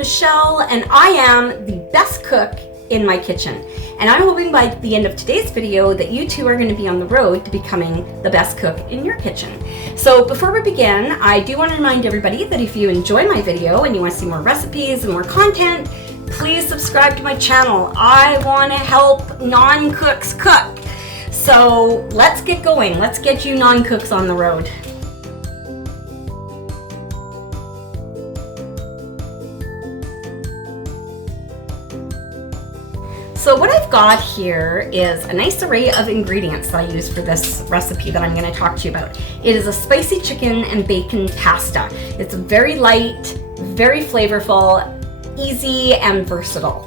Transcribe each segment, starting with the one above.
Michelle, and I am the best cook in my kitchen. And I'm hoping by the end of today's video that you two are going to be on the road to becoming the best cook in your kitchen. So before we begin, I do want to remind everybody that if you enjoy my video and you want to see more recipes and more content, please subscribe to my channel. I want to help non-cooks cook. So let's get going. Let's get you non-cooks on the road. So what I've got here is a nice array of ingredients that I use for this recipe that I'm going to talk to you about. It is a spicy chicken and bacon pasta. It's very light, very flavorful, easy, and versatile.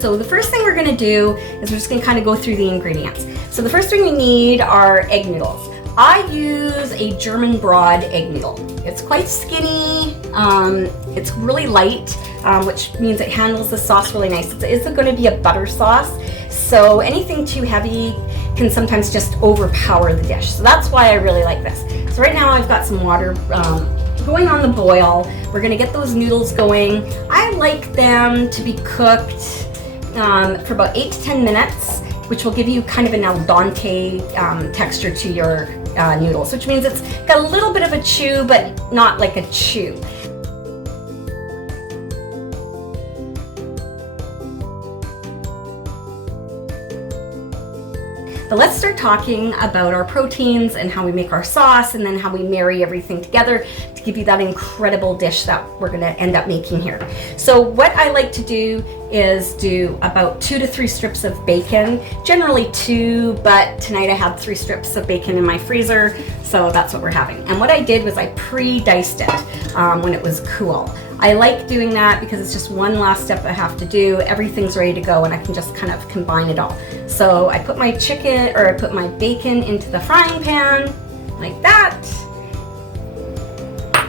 So the first thing we're going to do is we're just going to kind of go through the ingredients. So the first thing we need are egg noodles. I use a German broad egg noodle. It's quite skinny, it's really light, which means it handles the sauce really nice. It's going to be a butter sauce, so anything too heavy can sometimes just overpower the dish. So that's why I really like this. So right now I've got some water going on the boil. We're going to get those noodles going. I like them to be cooked for about 8 to 10 minutes, which will give you kind of an al dente texture to your noodles, which means it's got a little bit of a chew, but not like a chew. But let's start talking about our proteins and how we make our sauce and then how we marry everything together to give you that incredible dish that we're going to end up making here. So what I like to do is do about 2 to 3 strips of bacon, generally 2, but tonight I had 3 strips of bacon in my freezer, so that's what we're having. And what I did was I pre-diced it when it was cool. I like doing that because it's just one last step I have to do. Everything's ready to go and I can just kind of combine it all. So I put my bacon into the frying pan like that.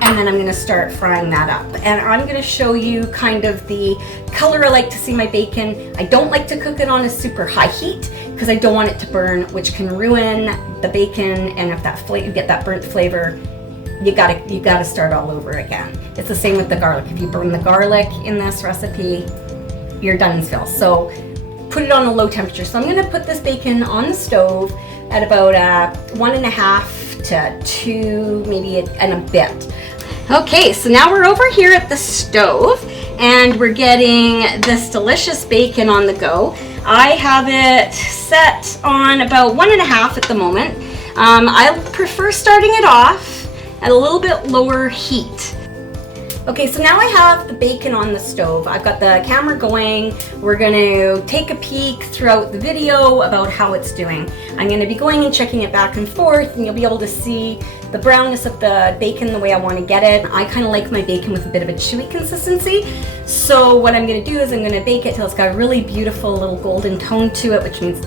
And then I'm going to start frying that up. And I'm going to show you kind of the color I like to see my bacon. I don't like to cook it on a super high heat because I don't want it to burn, which can ruin the bacon. And if you get that burnt flavor, you gotta start all over again. It's the same with the garlic. If you burn the garlic in this recipe, you're done, Phil. So put it on a low temperature. So I'm going to put this bacon on the stove at about 1.5 to 2, maybe and a bit. Okay, so now we're over here at the stove and we're getting this delicious bacon on the go. I have it set on about 1.5 at the moment. I prefer starting it off at a little bit lower heat. Okay, so now I have the bacon on the stove. I've got the camera going. We're going to take a peek throughout the video about how it's doing. I'm going to be going and checking it back and forth, and you'll be able to see the brownness of the bacon the way I want to get it. I kind of like my bacon with a bit of a chewy consistency. So what I'm going to do is I'm going to bake it till it's got a really beautiful little golden tone to it, which means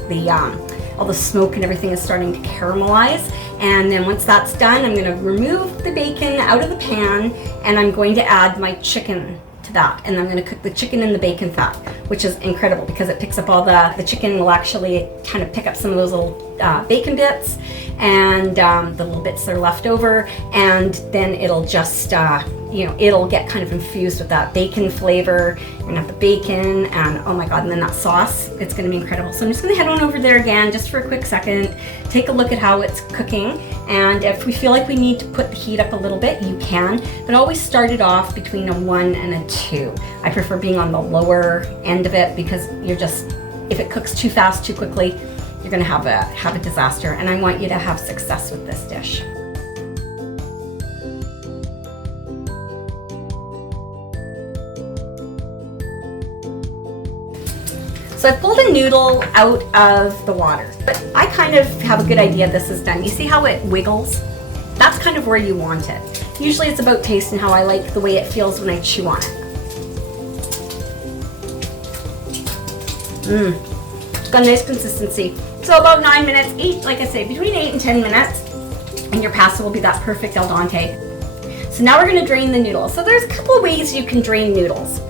all the smoke and everything is starting to caramelize. And then once that's done, I'm going to remove the bacon out of the pan and I'm going to add my chicken to that. And I'm going to cook the chicken in the bacon fat, which is incredible because it picks up all the chicken will actually kind of pick up some of those little bacon bits and the little bits that are left over, and then it'll just it'll get kind of infused with that bacon flavor. You're gonna have the bacon and oh my god, and then that sauce, it's gonna be incredible. So I'm just gonna head on over there again just for a quick second, take a look at how it's cooking, and if we feel like we need to put the heat up a little bit, you can, but always start it off between a 1 and a 2. I prefer being on the lower end of it because if it cooks too fast, too quickly, you're gonna have a disaster, and I want you to have success with this dish. So I pulled a noodle out of the water, but I kind of have a good idea this is done. You see how it wiggles? That's kind of where you want it. Usually it's about taste and how I like the way it feels when I chew on it. It's got a nice consistency. So about 9 minutes, like I say, between 8 and 10 minutes, and your pasta will be that perfect al dente. So now we're going to drain the noodles. So there's a couple of ways you can drain noodles.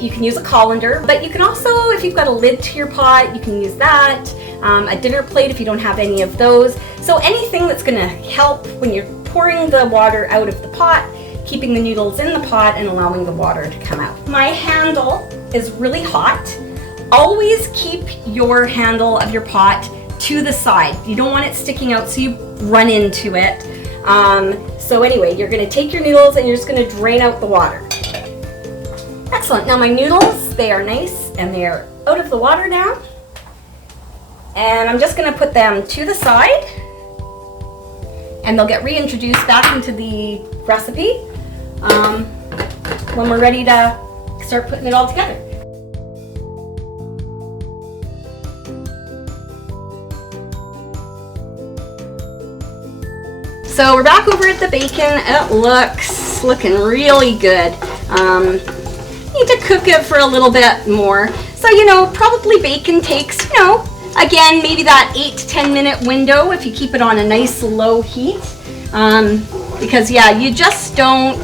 You can use a colander, but you can also, if you've got a lid to your pot, you can use that. A dinner plate if you don't have any of those. So anything that's gonna help when you're pouring the water out of the pot, keeping the noodles in the pot and allowing the water to come out. My handle is really hot. Always keep your handle of your pot to the side. You don't want it sticking out so you run into it. So anyway, you're gonna take your noodles and you're just gonna drain out the water. Excellent. Now my noodles, they are nice and they are out of the water now. And I'm just gonna put them to the side and they'll get reintroduced back into the recipe when we're ready to start putting it all together. So we're back over at the bacon. It looks looking really good. Need to cook it for a little bit more. So, you know, probably bacon takes, you know, again, maybe that 8 to 10 minute window if you keep it on a nice low heat. Because yeah, you just don't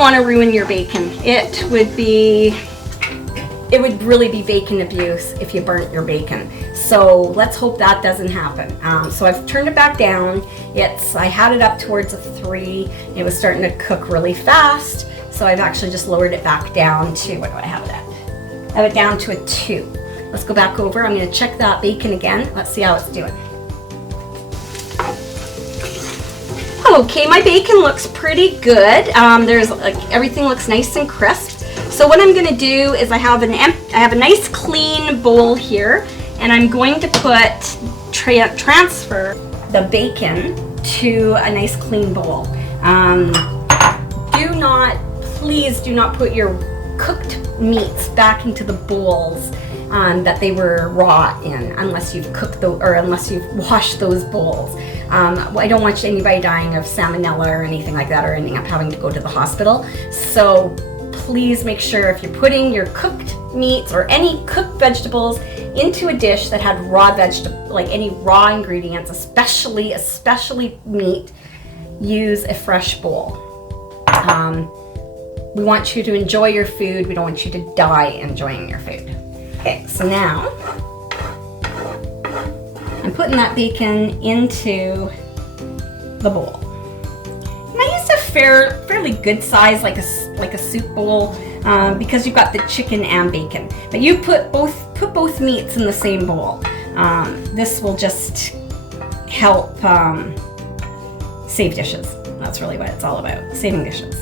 want to ruin your bacon. It would really be bacon abuse if you burnt your bacon. So let's hope that doesn't happen. So I've turned it back down. I had it up towards a 3. It was starting to cook really fast. So I've actually just lowered it back down to, what do I have it at? I have it down to a 2. Let's go back over. I'm gonna check that bacon again. Let's see how it's doing. Okay, my bacon looks pretty good. There's like everything looks nice and crisp. So what I'm gonna do is I have a nice clean bowl here, and I'm going to transfer the bacon to a nice clean bowl. Please do not put your cooked meats back into the bowls that they were raw in, unless you've unless you've washed those bowls. I don't want anybody dying of salmonella or anything like that, or ending up having to go to the hospital. So please make sure if you're putting your cooked meats or any cooked vegetables into a dish that had raw like any raw ingredients, especially meat, use a fresh bowl. We want you to enjoy your food. We don't want you to die enjoying your food. Okay, so now I'm putting that bacon into the bowl. And I used a fairly good size, like a soup bowl, because you've got the chicken and bacon. But you put both meats in the same bowl. This will just help save dishes. That's really what it's all about, saving dishes.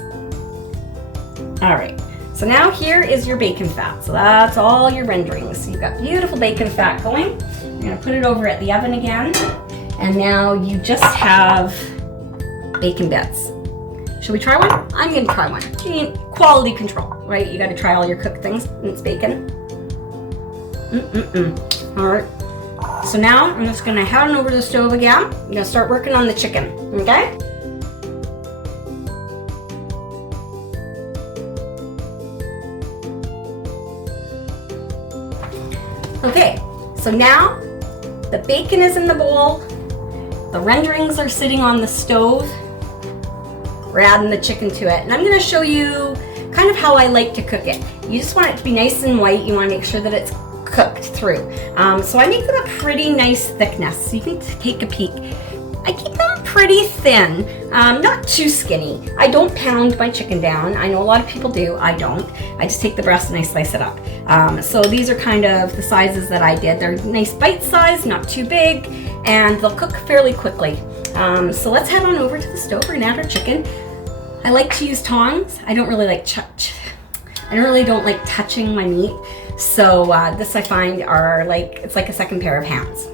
All right, so now here is your bacon fat. So that's all your renderings. So you've got beautiful bacon fat going. You're gonna put it over at the oven again. And now you just have bacon bits. Should we try one? I'm gonna try one. Quality control, right? You gotta try all your cooked things, and it's bacon. All right, so now I'm just gonna head on over to the stove again. I'm gonna start working on the chicken, okay? Okay, so now the bacon is in the bowl, the renderings are sitting on the stove, we're adding the chicken to it, and I'm going to show you kind of how I like to cook it. You just want it to be nice and white, you want to make sure that it's cooked through. So I make them a pretty nice thickness, so you can take a peek. I keep them pretty thin, not too skinny. I don't pound my chicken down. I know a lot of people do, I don't. I just take the breast and I slice it up. So these are kind of the sizes that I did. They're nice bite size, not too big, and they'll cook fairly quickly. So let's head on over to the stove and add our chicken. I like to use tongs. I don't really like don't like touching my meat. So this I find it's like a second pair of hands.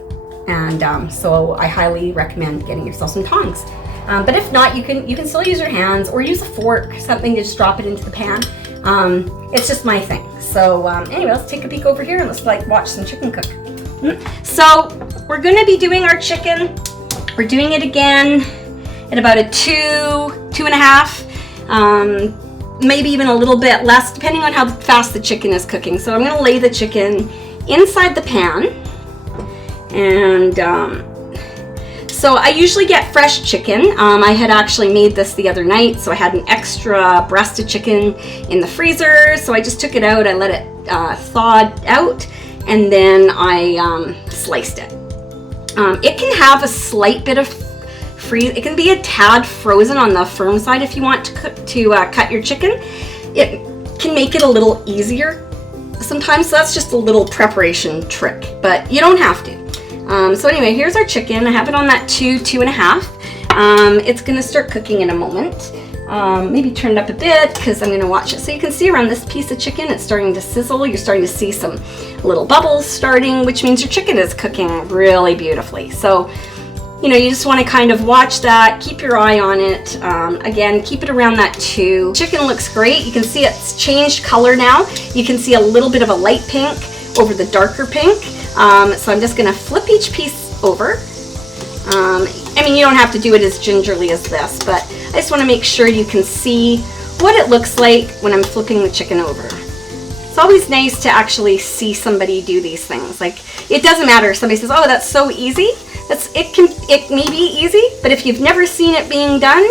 And so I highly recommend getting yourself some tongs. But if not, you can still use your hands or use a fork, something to just drop it into the pan. It's just my thing. So anyway, let's take a peek over here and let's watch some chicken cook. So we're gonna be doing our chicken. We're doing it again at about a 2.5, maybe even a little bit less, depending on how fast the chicken is cooking. So I'm gonna lay the chicken inside the pan. And So I usually get fresh chicken. I had actually made this the other night, so I had an extra breast of chicken in the freezer. So I just took it out, I let it thaw out, and then I sliced it. It can have a slight bit of freeze. It can be a tad frozen on the firm side if you want to cut your chicken. It can make it a little easier sometimes, so that's just a little preparation trick, but you don't have to. So anyway, here's our chicken. I have it on that 2.5. It's gonna start cooking in a moment. Maybe turn it up a bit because I'm gonna watch it. So you can see around this piece of chicken, it's starting to sizzle. You're starting to see some little bubbles starting, which means your chicken is cooking really beautifully. So, you know, you just wanna kind of watch that, keep your eye on it. Again, keep it around that 2. Chicken looks great. You can see it's changed color now. You can see a little bit of a light pink over the darker pink. So I'm just gonna flip each piece over. I mean, you don't have to do it as gingerly as this, but I just wanna make sure you can see what it looks like when I'm flipping the chicken over. It's always nice to actually see somebody do these things. Like, it doesn't matter if somebody says, oh, that's so easy. It may be easy, but if you've never seen it being done,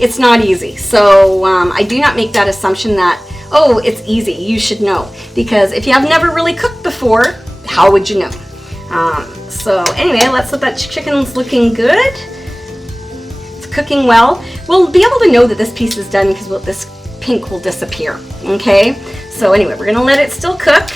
it's not easy. So I do not make that assumption that, oh, it's easy, you should know. Because if you have never really cooked before, how would you know? So anyway, let's let that chicken's looking good. It's cooking well. We'll be able to know that this piece is done because this pink will disappear, okay? So anyway, we're gonna let it still cook.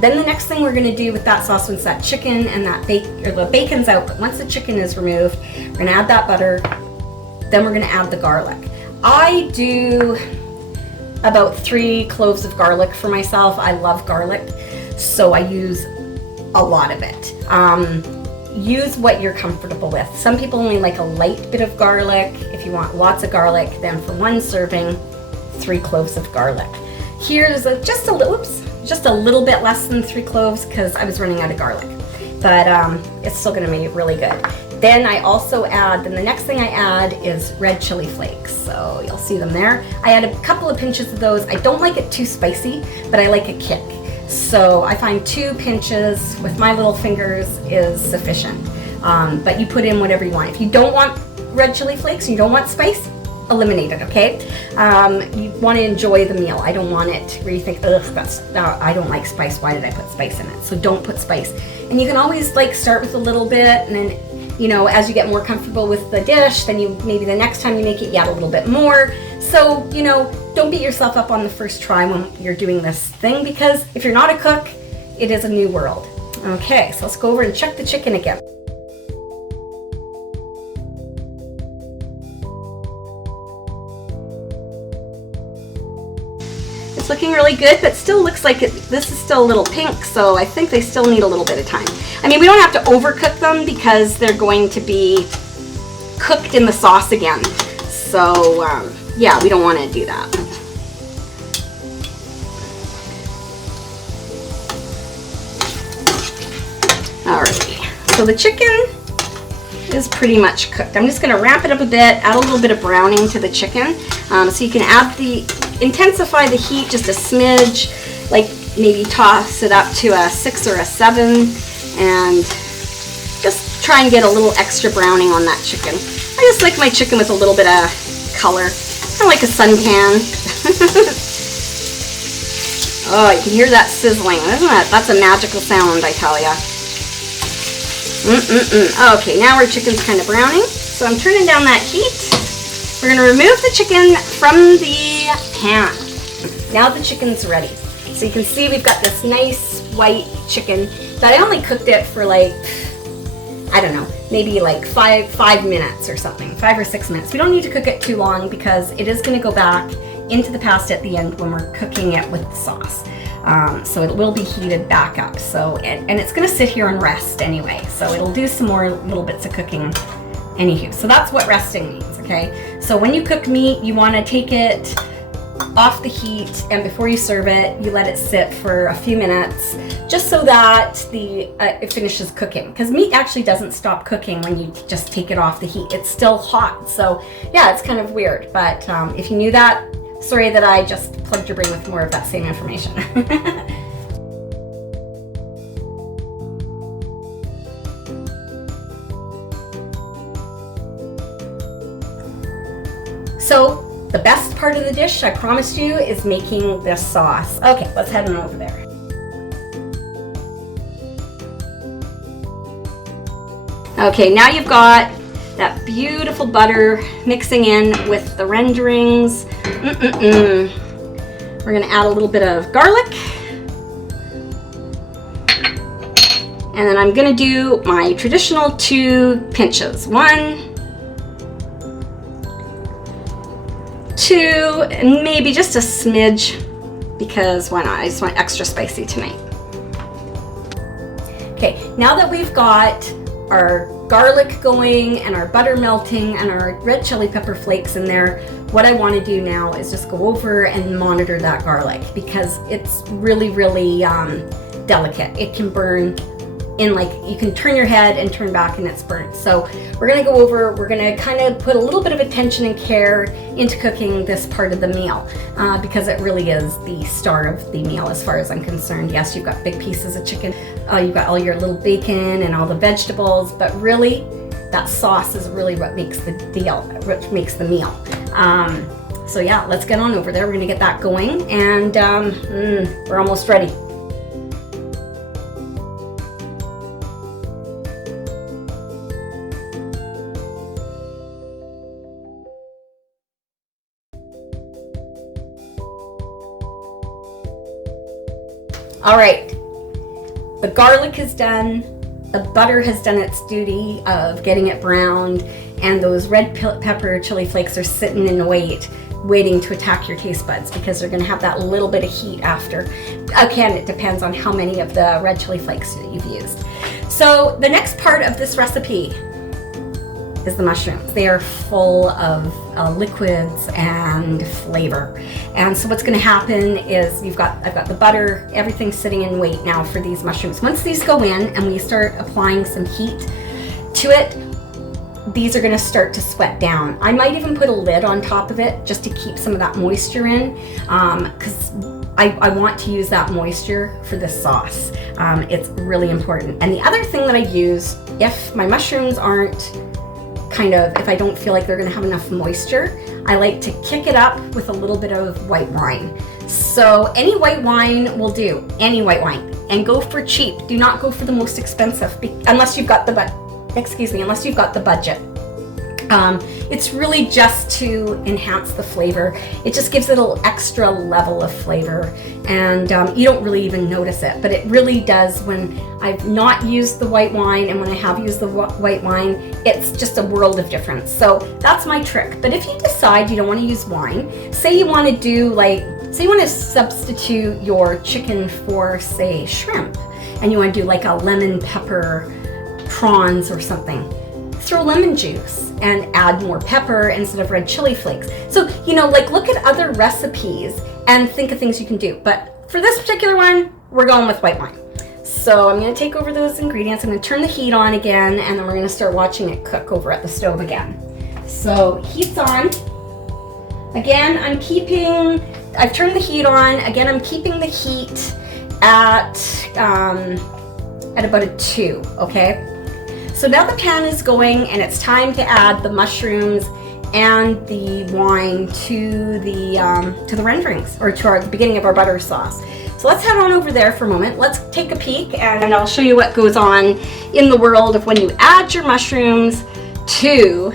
Then the next thing we're gonna do with that sauce, once that chicken and that the bacon's out, but once the chicken is removed, we're gonna add that butter, then we're gonna add the garlic. I do about 3 cloves of garlic for myself. I love garlic, so I use a lot of it. Use what you're comfortable with. Some people only like a light bit of garlic. If you want lots of garlic, then for 1 serving, 3 cloves of garlic. Here's just a little bit less than 3 cloves because I was running out of garlic, but it's still gonna make it really good. Then I also add, the next thing I add is red chili flakes. So you'll see them there. I add a couple of pinches of those. I don't like it too spicy, but I like a kick. So I find 2 pinches with my little fingers is sufficient. But you put in whatever you want. If you don't want red chili flakes, you don't want spice, eliminate it, okay? You want to enjoy the meal. I don't want it where you think, ugh, I don't like spice. Why did I put spice in it? So don't put spice. And you can always like start with a little bit, and then, you know, as you get more comfortable with the dish, then maybe the next time you make it, you add a little bit more. So, you know, don't beat yourself up on the first try when you're doing this thing, because if you're not a cook, it is a new world. Okay, so let's go over and check the chicken again. It's looking really good, but still looks like this is still a little pink, so I think they still need a little bit of time. I mean, we don't have to overcook them because they're going to be cooked in the sauce again. So, yeah, we don't want to do that. Alrighty, so the chicken is pretty much cooked. I'm just going to wrap it up a bit, add a little bit of browning to the chicken. So you can intensify the heat just a smidge, like maybe toss it up to a 6 or a 7, and just try and get a little extra browning on that chicken. I just like my chicken with a little bit of color, kind of like a suntan. Oh, you can hear that sizzling, isn't it? That's a magical sound, I tell ya. Okay, now our chicken's kind of browning, so I'm turning down that heat. We're going to remove the chicken from the pan. Now the chicken's ready. So you can see we've got this nice white chicken that I only cooked it for like, I don't know, maybe like five minutes or something, 5 or 6 minutes. We don't need to cook it too long because it is going to go back into the pasta at the end when we're cooking it with the sauce. So it will be heated back up. So and it's going to sit here and rest anyway. So it'll do some more little bits of cooking anywho. So that's what resting means, okay? So when you cook meat, you want to take it off the heat, and before you serve it, you let it sit for a few minutes just so that it finishes cooking. Because meat actually doesn't stop cooking when you just take it off the heat. It's still hot. So yeah, it's kind of weird. But if you knew that, Sorry that I just plugged your brain with more of that same information. So the best part of the dish, I promised you, is making this sauce. Okay, let's head on over there. Okay, now you've got that beautiful butter mixing in with the renderings. We're gonna add a little bit of garlic. And then I'm gonna do my traditional 2 pinches. 1, 2, and maybe just a smidge, because why not? I just want extra spicy tonight. Okay, now that we've got our garlic going and our butter melting and our red chili pepper flakes in there, what I want to do now is just go over and monitor that garlic, because it's really, really delicate. It can burn in, like, you can turn your head and turn back and it's burnt. So we're gonna go over, we're gonna kind of put a little bit of attention and care into cooking this part of the meal, because it really is the star of the meal as far as I'm concerned. Yes, you've got big pieces of chicken, you've got all your little bacon and all the vegetables, but really that sauce is really what makes the deal, what makes the meal. So yeah, let's get on over there. We're gonna get that going, and we're almost ready. All right, the garlic is done, the butter has done its duty of getting it browned, and those red pepper chili flakes are sitting in waiting to attack your taste buds, because they're gonna have that little bit of heat after. Again, it depends on how many of the red chili flakes that you've used. So the next part of this recipe is the mushrooms. They are full of liquids and flavor. And so what's gonna happen is I've got the butter, everything's sitting in wait now for these mushrooms. Once these go in and we start applying some heat to it, these are gonna start to sweat down. I might even put a lid on top of it just to keep some of that moisture in, because I want to use that moisture for this sauce. It's really important. And the other thing that I use, if my mushrooms aren't if I don't feel like they're gonna have enough moisture, I like to kick it up with a little bit of white wine. So any white wine will do, any white wine. And go for cheap. Do not go for the most expensive, unless you've got the budget. It's really just to enhance the flavor. It just gives it a little extra level of flavor, and you don't really even notice it, but it really does when I've not used the white wine, and when I have used the white wine, it's just a world of difference. So that's my trick. But if you decide you don't want to use wine, say you want to do say you want to substitute your chicken for, say, shrimp, and you want to do like a lemon pepper prawns or something, throw lemon juice and add more pepper instead of red chili flakes. So, look at other recipes and think of things you can do. But for this particular one, we're going with white wine. So I'm gonna take over those ingredients. I'm gonna turn the heat on again, and then we're gonna start watching it cook over at the stove again. So heat's on. Again, I've turned the heat on. Again, I'm keeping the heat at about a 2, okay? So now the pan is going, and it's time to add the mushrooms and the wine to the renderings, or to the beginning of our butter sauce. So let's head on over there for a moment. Let's take a peek, and I'll show you what goes on in the world of when you add your mushrooms to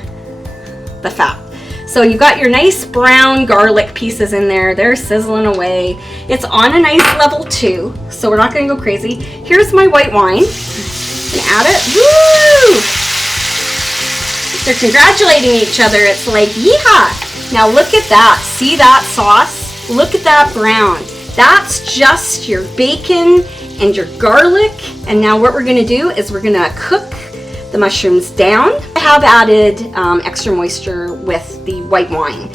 the fat. So you've got your nice brown garlic pieces in there. They're sizzling away. It's on a nice level 2, so we're not gonna go crazy. Here's my white wine. Add it. Woo! They're congratulating each other. It's like, yeehaw! Now look at that. See that sauce? Look at that brown. That's just your bacon and your garlic. And now what we're gonna do is we're gonna cook the mushrooms down. I have added extra moisture with the white wine.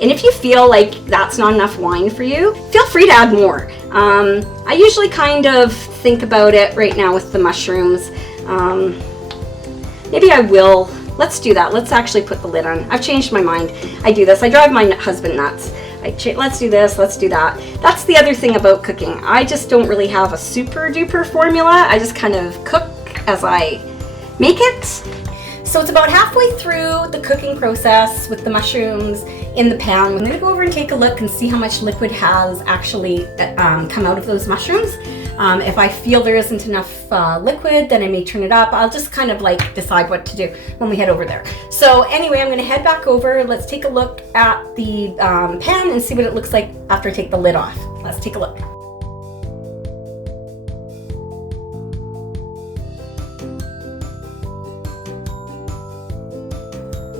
And if you feel like that's not enough wine for you, feel free to add more. I usually kind of think about it right now with the mushrooms. Maybe I will let's do that. Let's actually put the lid on. I've changed my mind. I do this. I drive my husband nuts. Let's do this, let's do that. That's the other thing about cooking. I just don't really have a super duper formula. I just kind of cook as I make it. So it's about halfway through the cooking process with the mushrooms in the pan. I'm gonna go over and take a look and see how much liquid has actually come out of those mushrooms. If I feel there isn't enough liquid, then I may turn it up. I'll just kind of like decide what to do when we head over there. So anyway, I'm gonna head back over. Let's take a look at the pan and see what it looks like after I take the lid off. Let's take a look.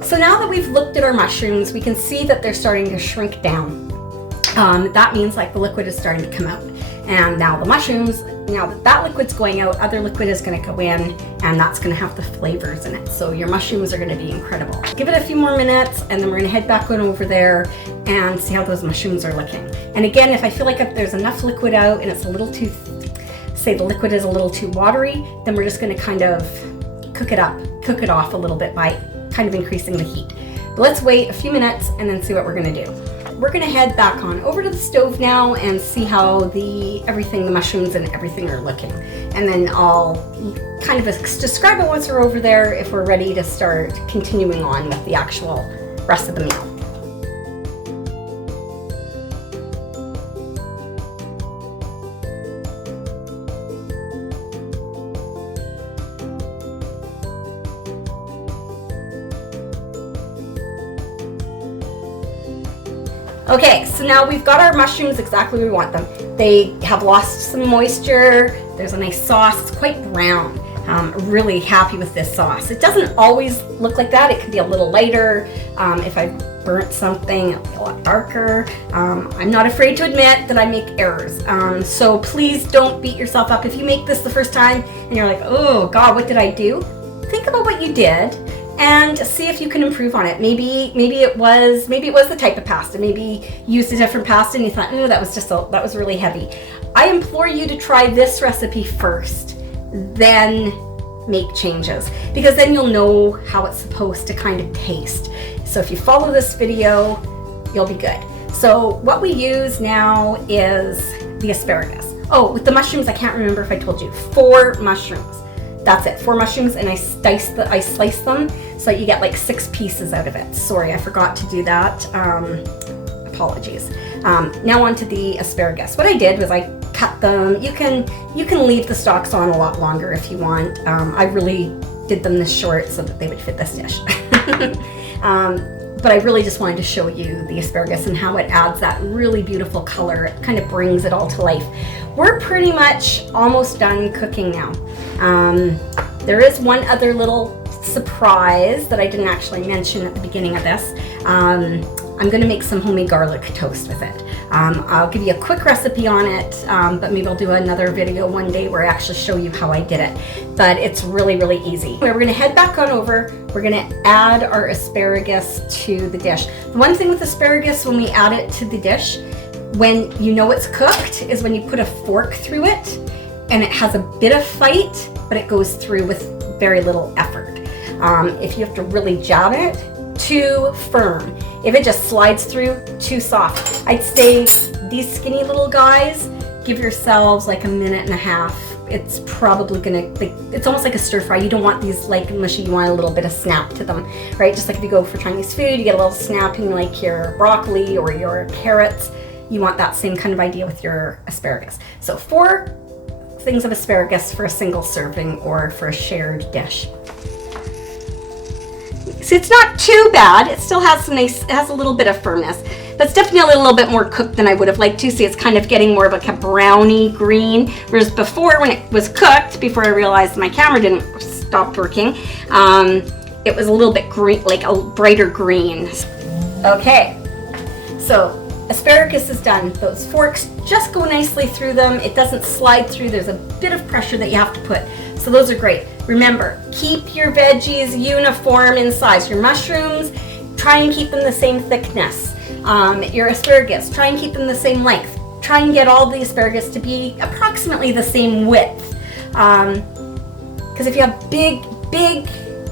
So now that we've looked at our mushrooms, we can see that they're starting to shrink down. That means like the liquid is starting to come out. And now the mushrooms, now that that liquid's going out, other liquid is gonna go in, and that's gonna have the flavors in it. So your mushrooms are gonna be incredible. Give it a few more minutes, and then we're gonna head back on over there and see how those mushrooms are looking. And again, if I feel like if there's enough liquid out and it's a little too, say the liquid is a little too watery, then we're just gonna kind of cook it off a little bit by kind of increasing the heat. But let's wait a few minutes and then see what we're gonna do. We're gonna head back on over to the stove now and see how the mushrooms and everything are looking. And then I'll kind of describe it once we're over there if we're ready to start continuing on with the actual rest of the meal. Okay, so now we've got our mushrooms exactly where we want them. They have lost some moisture. There's a nice sauce. It's quite brown. I'm really happy with this sauce. It doesn't always look like that. It can be a little lighter. If I burnt something, it'll be a lot darker. I'm not afraid to admit that I make errors. So please don't beat yourself up. If you make this the first time and you're like, oh God, what did I do? Think about what you did and see if you can improve on it. Maybe it was the type of pasta. Maybe you used a different pasta and you thought, oh, that was really heavy. I implore you to try this recipe first, then make changes, because then you'll know how it's supposed to kind of taste. So if you follow this video, you'll be good. So what we use now is the asparagus. Oh, with the mushrooms, I can't remember if I told you, 4 mushrooms. That's it, 4 mushrooms, and I slice them so that you get like 6 pieces out of it. Sorry, I forgot to do that. Apologies. Now on to the asparagus. What I did was I cut them. You can leave the stalks on a lot longer if you want. I really did them this short so that they would fit this dish. But I really just wanted to show you the asparagus and how it adds that really beautiful color. It kind of brings it all to life. We're pretty much almost done cooking now. There is one other little surprise that I didn't actually mention at the beginning of this. I'm gonna make some homemade garlic toast with it. I'll give you a quick recipe on it, but maybe I'll do another video one day where I actually show you how I did it. But it's really, really easy. We're gonna head back on over. We're gonna add our asparagus to the dish. The one thing with asparagus when we add it to the dish, when you know it's cooked, is when you put a fork through it and it has a bit of fight, but it goes through with very little effort. If you have to really jab it, too firm. If it just slides through, too soft. I'd say these skinny little guys, give yourselves like a minute and a half. It's probably gonna, it's almost like a stir fry. You don't want these like mushy, you want a little bit of snap to them, right? Just like if you go for Chinese food, you get a little snap in like your broccoli or your carrots. You want that same kind of idea with your asparagus. So 4 things of asparagus for a single serving or for a shared dish. See, it's not too bad. It still has it has a little bit of firmness. That's definitely a little bit more cooked than I would have liked to. See, it's kind of getting more of like a browny green, whereas before when it was cooked, before I realized my camera didn't stop working, it was a little bit green, like a brighter green. Okay, so asparagus is done. Those forks just go nicely through them. It doesn't slide through. There's a bit of pressure that you have to put. So those are great. Remember, keep your veggies uniform in size. Your mushrooms, try and keep them the same thickness. Your asparagus, try and keep them the same length. Try and get all the asparagus to be approximately the same width. Because if you have big,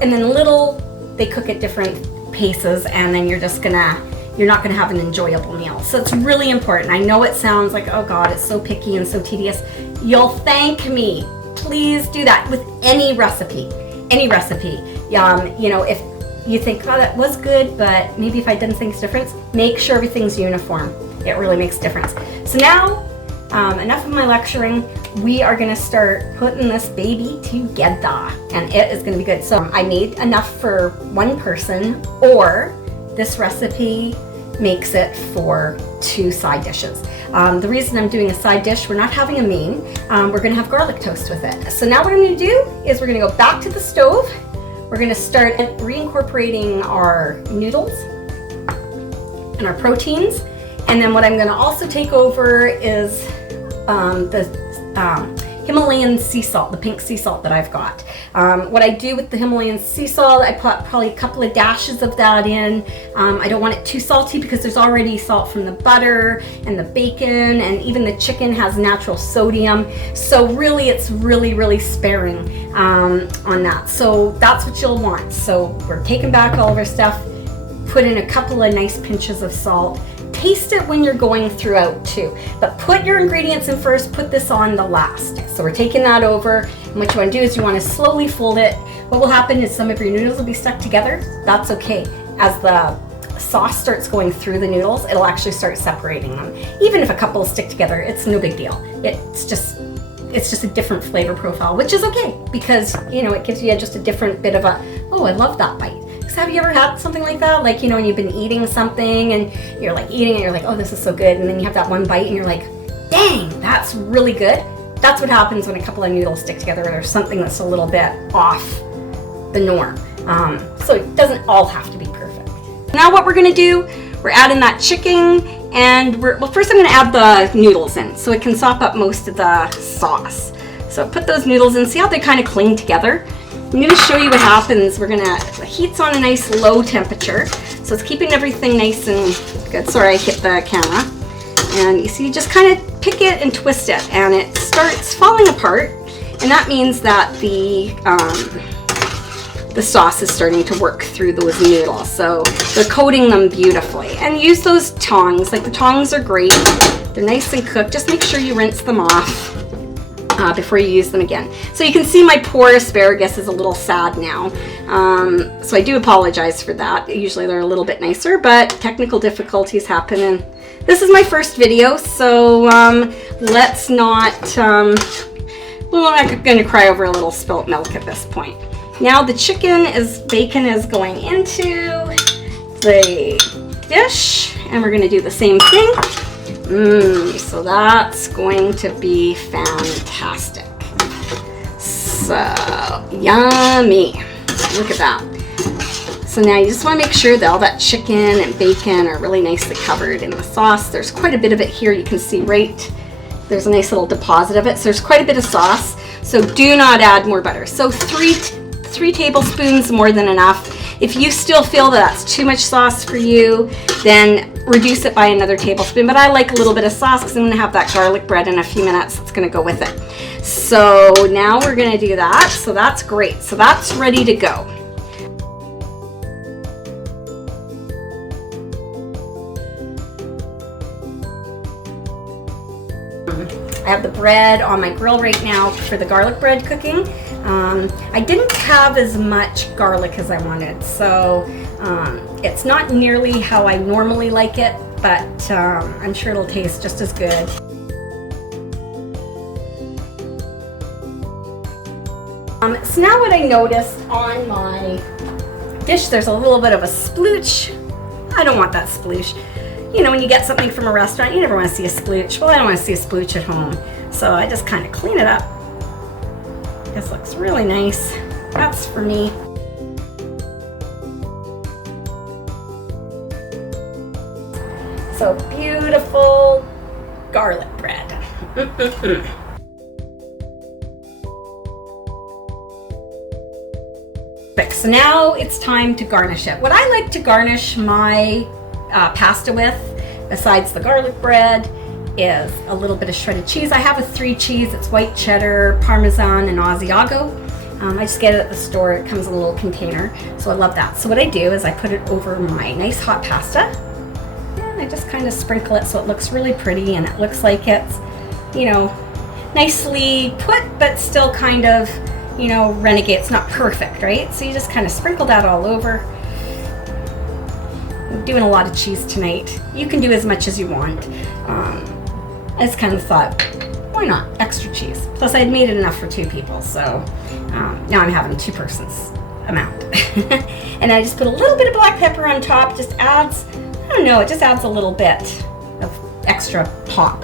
and then little, they cook at different paces, and then you're not gonna have an enjoyable meal. So it's really important. I know it sounds like, oh God, it's so picky and so tedious. You'll thank me. Please do that with any recipe, any recipe. You know, if you think, oh, that was good, but maybe if I done things different, make sure everything's uniform. It really makes a difference. So now, enough of my lecturing. We are gonna start putting this baby together, and it is gonna be good. So I made enough for one person, or this recipe makes it for 2 side dishes. The reason I'm doing a side dish, we're not having a main, we're gonna have garlic toast with it. So now what I'm gonna do is we're gonna go back to the stove. We're gonna start reincorporating our noodles and our proteins. And then what I'm gonna also take over is the Himalayan sea salt, the pink sea salt that I've got. What I do with the Himalayan sea salt, I put probably a couple of dashes of that in. I don't want it too salty because there's already salt from the butter and the bacon, and even the chicken has natural sodium. So really, it's really sparing on that. So that's what you'll want. So we're taking back all of our stuff, put in a couple of nice pinches of salt. Taste it when you're going throughout too, but put your ingredients in first, put this on the last. So we're taking that over, and what you want to do is you want to slowly fold it. What will happen is some of your noodles will be stuck together. That's okay. As the sauce starts going through the noodles, it'll actually start separating them. Even if a couple stick together, it's no big deal. It's just a different flavor profile, which is okay, because you know, it gives you just a different bit of a, oh, I love that bite. Have you ever had something like that? Like, you know, when you've been eating something and you're like eating it, you're like, oh, this is so good. And then you have that one bite and you're like, dang, that's really good. That's what happens when a couple of noodles stick together, or there's something that's a little bit off the norm. So it doesn't all have to be perfect. Now what we're gonna do, we're adding that chicken, and well, first I'm gonna add the noodles in so it can sop up most of the sauce. So put those noodles in, see how they kind of cling together? I'm going to show you what happens. The heat's on a nice low temperature, so it's keeping everything nice and good. Sorry, I hit the camera. And you see, you just kind of pick it and twist it, and it starts falling apart, and that means that the sauce is starting to work through those noodles. So they're coating them beautifully. And use those tongs. Like, the tongs are great. They're nice and cooked. Just make sure you rinse them off before you use them again. So you can see my poor asparagus is a little sad now. So I do apologize for that. Usually they're a little bit nicer, but technical difficulties happen, and this is my first video, so let's not, we're not going to cry over a little spilt milk at this point. Now the bacon is going into the dish, and we're going to do the same thing. So that's going to be fantastic. So yummy. Look at that. So now you just want to make sure that all that chicken and bacon are really nicely covered in the sauce. There's quite a bit of it here. You can see there's a nice little deposit of it. So there's quite a bit of sauce. So do not add more butter. So three tablespoons, more than enough. If you still feel that that's too much sauce for you, then reduce it by another tablespoon. But I like a little bit of sauce because I'm going to have that garlic bread in a few minutes. It's going to go with it. So now we're going to do that. So that's great. So that's ready to go. I have the bread on my grill right now for the garlic bread cooking. I didn't have as much garlic as I wanted, so it's not nearly how I normally like it, but I'm sure it'll taste just as good. So now what I noticed on my dish, there's a little bit of a splooch. I don't want that splooch. You know, when you get something from a restaurant, you never want to see a splooch. Well, I don't want to see a splooch at home, so I just kind of clean it up. This looks really nice. That's for me. So beautiful garlic bread. So now it's time to garnish it. What I like to garnish my pasta with, besides the garlic bread, is a little bit of shredded cheese. I have a 3 cheese. It's white cheddar, Parmesan, and Asiago. I just get it at the store. It comes in a little container, so I love that. So what I do is I put it over my nice hot pasta, and I just kind of sprinkle it so it looks really pretty and it looks like it's, you know, nicely put, but still kind of, you know, renegade. It's not perfect, right? So you just kind of sprinkle that all over. I'm doing a lot of cheese tonight. You can do as much as you want. I just kind of thought, why not? Extra cheese. Plus I had made it enough for 2 people, so now I'm having 2 persons amount. And I just put a little bit of black pepper on top. Just adds, I don't know, it just adds a little bit of extra pop.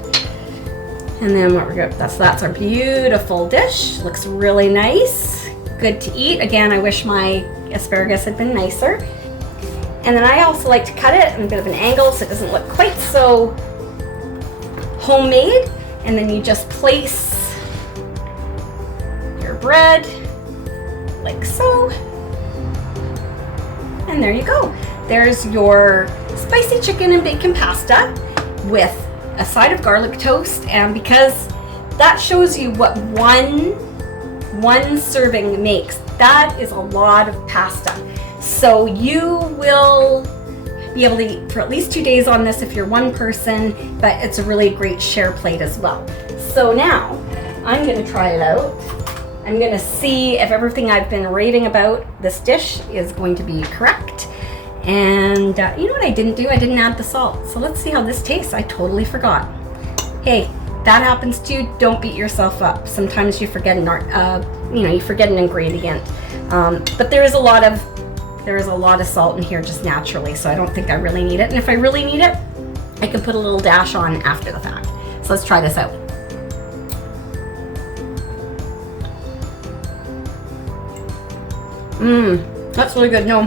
And then what we're going, that's our beautiful dish. Looks really nice, good to eat. Again, I wish my asparagus had been nicer. And then I also like to cut it in a bit of an angle so it doesn't look quite so homemade. And then you just place your bread like so. And there you go. There's your spicy chicken and bacon pasta with a side of garlic toast. And because that shows you what one serving makes, that is a lot of pasta. So you will be able to eat for at least 2 days on this if you're one person, but it's a really great share plate as well. So now I'm going to try it out. I'm going to see if everything I've been raving about this dish is going to be correct. And you know what I didn't do? I didn't add the salt. So let's see how this tastes. I totally forgot. Hey, that happens too. Don't beat yourself up. Sometimes you forget you forget an ingredient. But there is a lot of salt in here just naturally, so I don't think I really need it. And if I really need it, I can put a little dash on after the fact. So let's try this out. That's really good. No,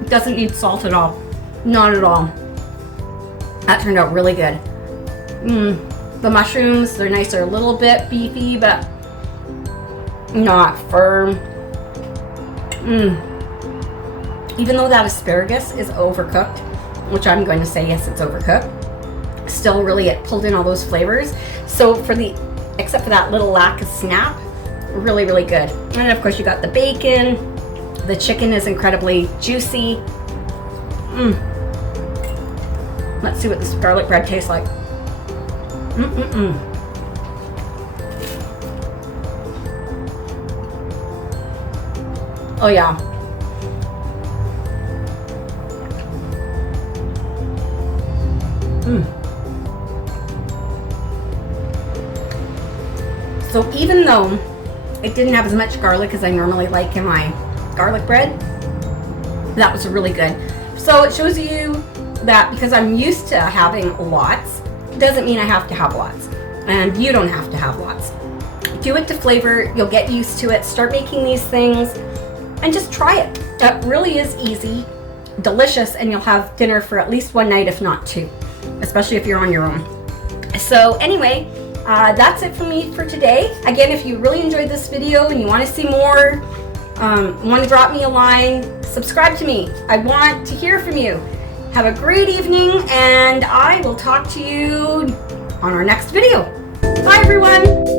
it doesn't need salt at all. Not at all. That turned out really good. The mushrooms, they're nice. They're a little bit beefy, but not firm. Even though that asparagus is overcooked, which I'm going to say yes, it's overcooked, still really it pulled in all those flavors. So except for that little lack of snap, really, really good. And of course you got the bacon. The chicken is incredibly juicy. Let's see what this garlic bread tastes like. Oh yeah. So even though it didn't have as much garlic as I normally like in my garlic bread, that was really good. So it shows you that because I'm used to having lots, doesn't mean I have to have lots. And you don't have to have lots. Do it to flavor, you'll get used to it. Start making these things and just try it. It really is easy, delicious, and you'll have dinner for at least one night, if not 2, especially if you're on your own. So anyway, that's it for me for today. Again, if you really enjoyed this video and you want to see more, want to drop me a line, subscribe to me. I want to hear from you. Have a great evening, and I will talk to you on our next video. Bye everyone.